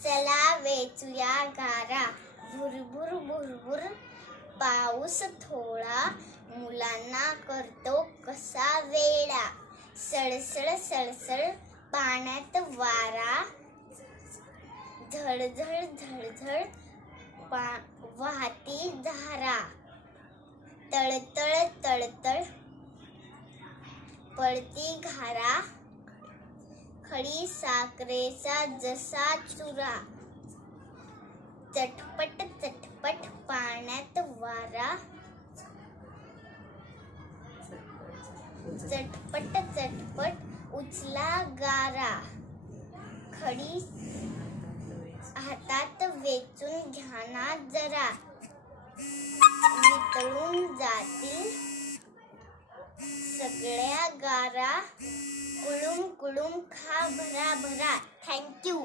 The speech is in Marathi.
चला वेचूया गारा, भुरभुर भुरभुर पाऊस थोडा, मुलांना करतो कसा वेडा. सळसळ सळसळ पाण्यात वारा, झळझळ झळझळ वाहती धारा. तळतळ तळतळ पळती घारा, खडी साखरेचा जसा चुरा. चटपट चटपट पाण्यात वारा, चटपट चटपट उचला गारा. खडी हातात वेचून घ्या ना जरा, वितळून जातील सगळ्या गारा. कुळुम कुळुम खा भरा भरा. थँक्यू.